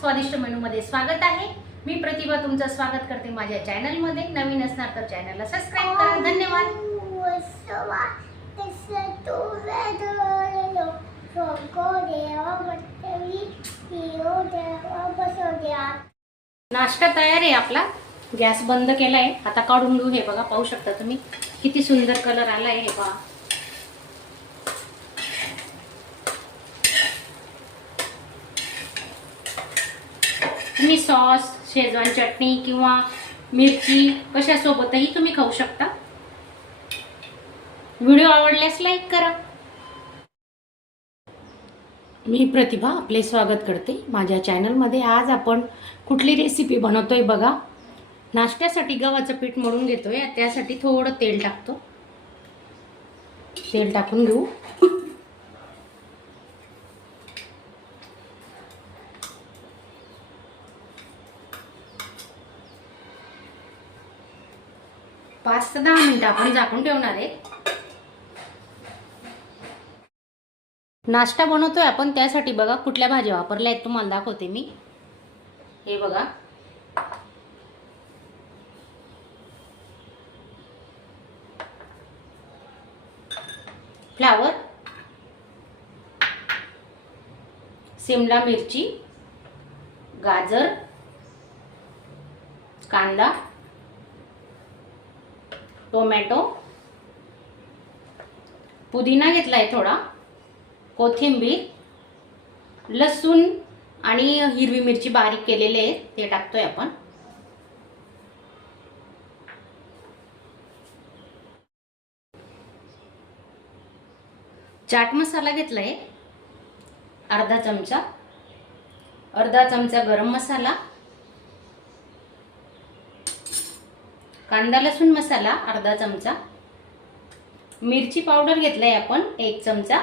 स्वादिष्ट मेनूमध्ये स्वागत आहे. मी प्रतिभा तुमचं स्वागत करते माझ्या चॅनलमध्ये. नवीन असणार तर चॅनलला सबस्क्राईब करा. धन्यवाद. नाश्ता तयार आहे आपला. गॅस बंद केलाय. आता काढून घेऊ. हे बघा पाहू शकता तुम्ही. किती सुंदर कलर आलाय हे बघा तुम्ही सॉस शेजवान चटणी किंवा मिरची कशासोबतही तुम्ही खाऊ शकता. व्हिडिओ आवडल्यास लाईक करा. मी प्रतिभा आपले स्वागत करते. माझ्या चॅनलमध्ये आज आपण कुठली रेसिपी बनवतोय बघा. नाश्त्यासाठी गव्हाचं पीठ मळून घेतोय. त्यासाठी थोडं तेल टाकतो. तेल टाकून घेऊ. पाच ते दहा मिनिटं आपण झाकून ठेवणार आहे नाश्ता बनवतोय आपण त्यासाठी बघा कुठल्या भाज्या वापरल्या आहेत तुम्हाला दाखवते मी. हे बघा. फ्लावर. सिमला मिरची. गाजर. कांदा. टोमॅटो. पुदिना घेतलाय थोडा. कोथिंबीर. लसूण आणि हिरवी मिरची बारीक केलेले आहे ते टाकतोय आपण. चाट मसाला घेतलाय. अर्धा चमचा. अर्धा चमचा गरम मसाला. कांदा लसूण मसाला अर्धा चमचा. मिरची पावडर घेतलाय आपण एक चमचा.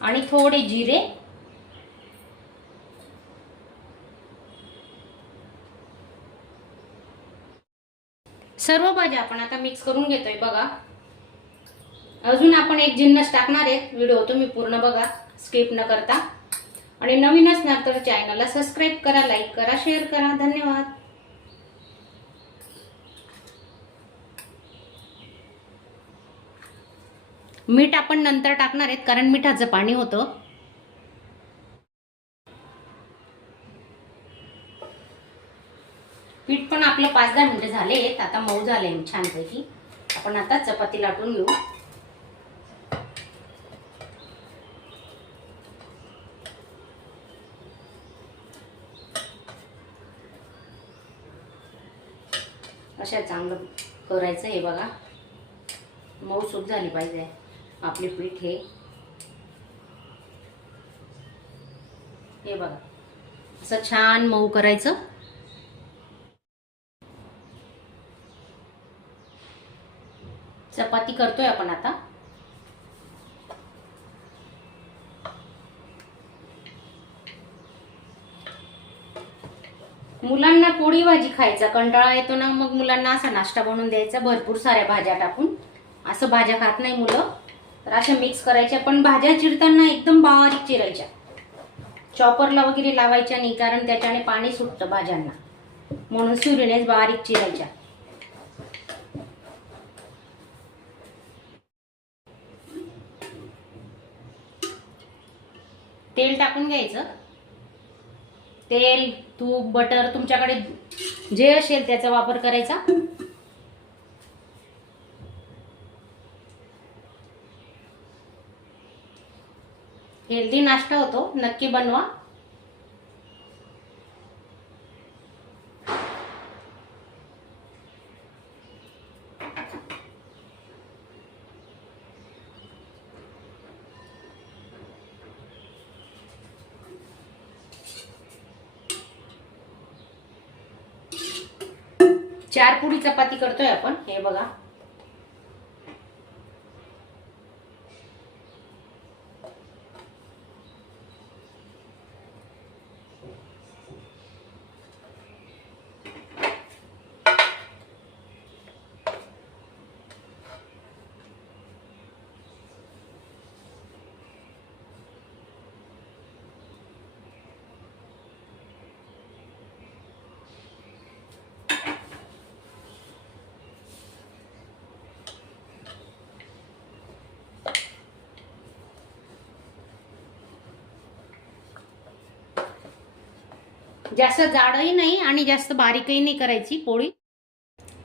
आणि थोडे जिरे. सर्व भाज्या आपण आता मिक्स करून घेतोय बघा. अजून आपण एक जिन्नस टाकणार आहे. व्हिडिओ तुम्ही पूर्ण बघा. स्किप न करता. आणि नवीन असणार तर चॅनलला सबस्क्राईब करा लाईक करा शेअर करा. धन्यवाद. मीठ आपण नंतर टाकणार आहेत कारण मिठाचं पाणी होतं. पीठ पण आपलं पाच दहा मिनिटं झाले आहेत आता मऊ झाले छानपैकी. आपण आता चपाती लाटून घेऊ. अशा चांगलं करायचं हे बघा. मऊ सूप झाली पाहिजे. आपले पीठ हे. हे बघा. असं छान मऊ करायचं. चपाती करतोय आपण आता. मुलांना पोळी भाजी खायचा कंटाळा येतो ना मग मुलांना असा नाश्ता बनवून द्यायचा भरपूर साऱ्या भाज्या टाकून. असं भाज्या खात नाही मुलं. तर अशा मिक्स करायच्या. पण भाज्या चिरताना एकदम बारीक चिरायच्या. चॉपरला वगैरे लावायच्या नाही कारण त्याच्याने पाणी सुटतं भाज्यांना. म्हणून सुरीनेच बारीक चिरायच्या. तेल टाकून घ्यायचं. तेल तूप बटर तुमच्याकडे जे असेल त्याचा वापर करायचा. हेल्दी नाश्ता होतो. नक्की बनवा. चार पुडी चपाती करतोय आपण. हे बघा. जास्त जाडही नाही आणि जास्त बारीकही नाही करायची पोळी.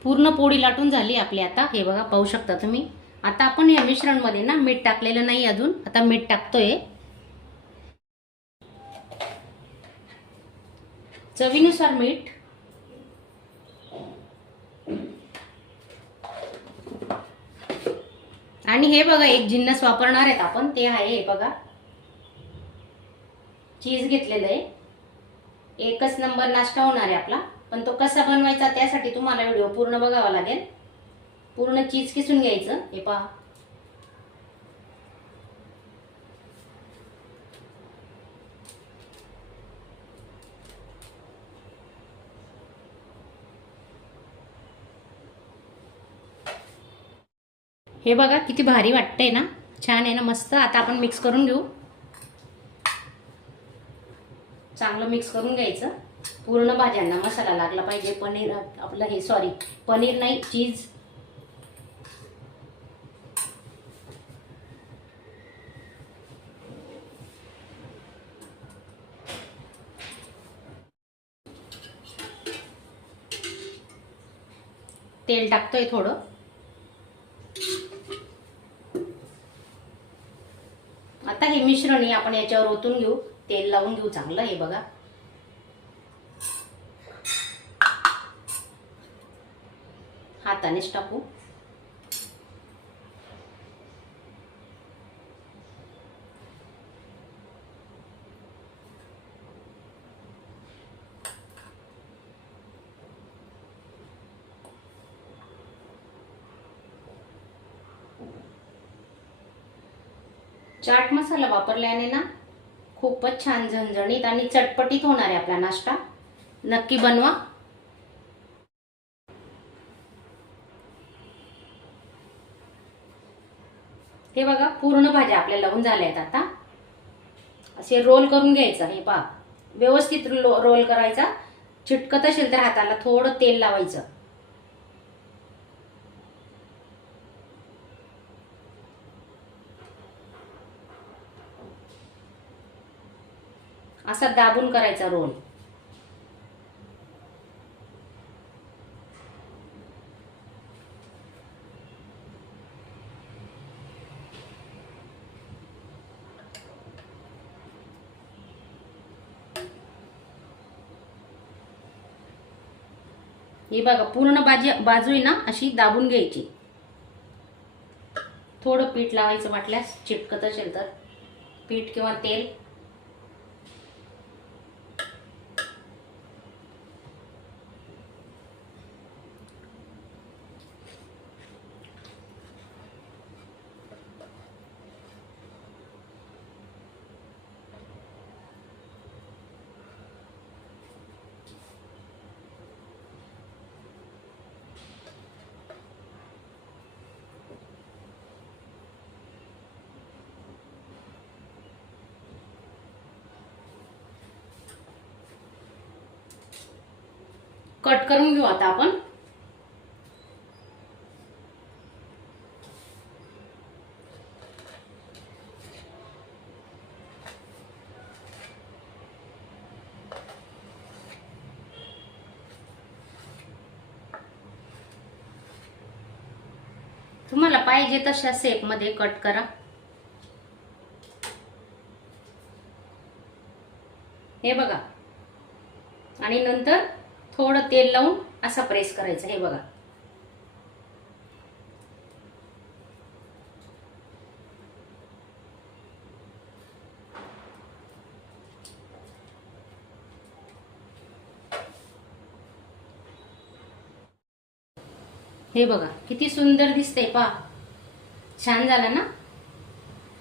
पूर्ण पोळी लाटून झाली आपली आता. हे बघा पाहू शकता तुम्ही. आता आपण या मिश्रणमध्ये ना मीठ टाकलेलं नाही अजून. आता मीठ टाकतोय. चवीनुसार मीठ. आणि हे बघा एक जिन्नस वापरणार आहेत आपण. ते आहे हे बघा. चीज घेतलेलं आहे. एकच नंबर नाश्ता होणार आहे आपला. पण तो कसा बनवायचा त्यासाठी तुम्हाला व्हिडिओ पूर्ण बघावा लागेल. पूर्ण चीज किसून घ्यायचं. हे पहा. हे बघा किती भारी वाटतंय ना? छान आहे ना? मस्त. आता आपण मिक्स करून घेऊ. चांगलं मिक्स करून घ्यायचं. पूर्ण भाज्यांना मसाला लागला पाहिजे. पनीर आपलं हे सॉरी पनीर नाही चीज तेल टाकतोय थोडं. आता हे मिश्रण आपण याच्यावर ओतून घेऊ. तेल लावून घेऊ चांगलं हे बघा. हातानेच टाकू. चाट मसाला वापरल्याने ना खूपच छान झणझणीत आणि चटपटीत होणार आहे आपला नाश्ता. नक्की बनवा. हे बघा पूर्ण भाज्या आपल्या लावून झाल्या आहेत आता. असे रोल करून घ्यायचं हे पहा. व्यवस्थित रोल करायचा. चिटकत असेल तर हाताला थोडं तेल लावायचं. असा दाबून करायचा रोल. ही बघा पूर्ण बाजी बाजू आहे ना अशी दाबून घ्यायची. थोडं पीठ लावायचं वाटल्यास चिटकत असेल तर. पीठ किंवा तेल. कट करून घेऊ आता आपण. तुम्हाला पाहिजे तशा शेपमध्ये कट करा. हे बघा. आणि नंतर थोडं तेल लावून असा प्रेस करायचा हे बघा. हे बघा किती सुंदर दिसतंय पा छान झालं ना?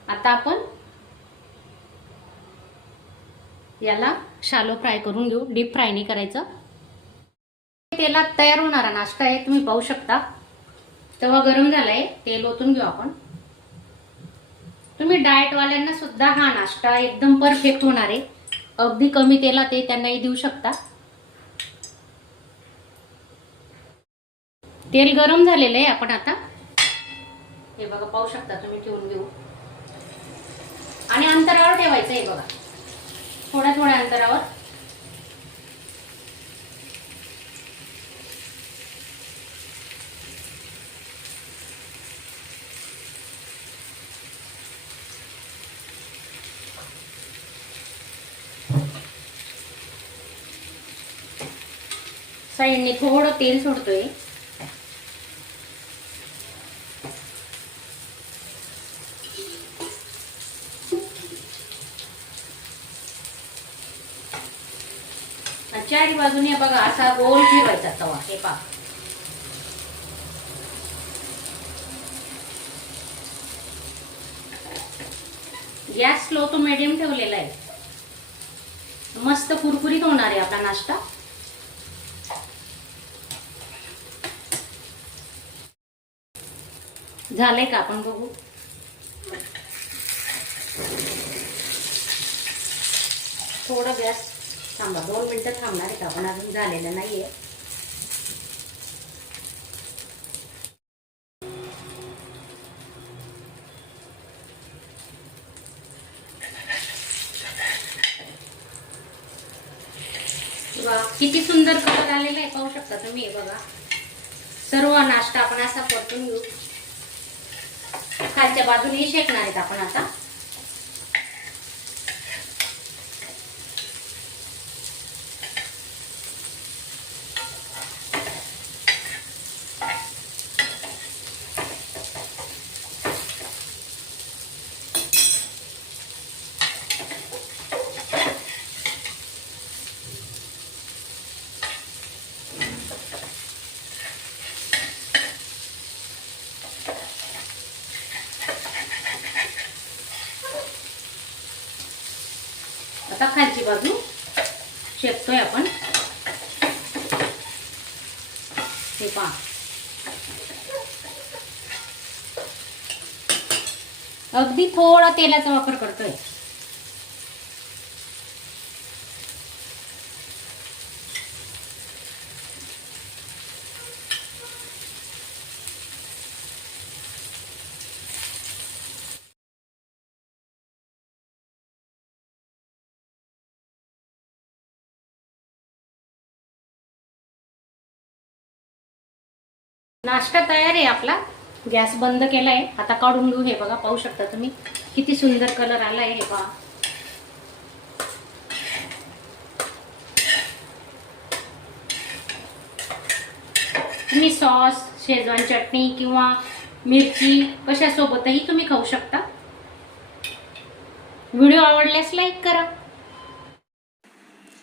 आता आपण याला शालो फ्राय करून घेऊ. डीप फ्राय नाही करायचं. तेलात तयार होणारा नाश्ता आहे तुम्ही पाहू शकता. तवा गरम झालाय तेल ओतून घेऊ आपण. तुम्ही डाएट वाल्यांना सुद्धा हा नाश्ता एकदम परफेक्ट होणार आहे. अगदी कमी तेलात ते त्यांनाही देऊ शकता. तेल गरम झालेलं आहे आपण आता. हे बघा पाहू शकता तुम्ही ठेवून घेऊ. आणि अंतरावर ठेवायचं आहे बघा. थोड्या थोड्या अंतरावर. साईडने थोडं तेल सोडतोय. चारी बाजूने बघा असा गोल ठेवायचा तवा हे पा गॅस स्लो तो मिडियम ठेवलेला आहे. मस्त कुरकुरीत होणार आहे आपला नाश्ता. झालंय का? आपण बघू. थोडं गॅस थांबा. दोन मिनटं थांबणार आहे का आपण. अजून झालेलं नाहीये. वा किती सुंदर कलर आलेला आहे. पाहू शकता तुम्ही बघा. सर्व नाश्ता आपण असा परतून घेऊ खालच्या बाजूने शेकणार आहेत आपण आता. आता खालची बाजू शेकतोय आपण. हे पहा. अगदी थोडा तेलाचा वापर करतोय. नाश्ता तयार आहे आपला. गॅस बंद केलाय. आता काढून घेऊ हे बघा. पाहू शकता तुम्ही. किती सुंदर कलर आलाय हे बघा तुम्ही सॉस शेजवान चटणी किंवा मिरची कशासोबतही तुम्ही खाऊ शकता. व्हिडिओ आवडल्यास लाईक करा.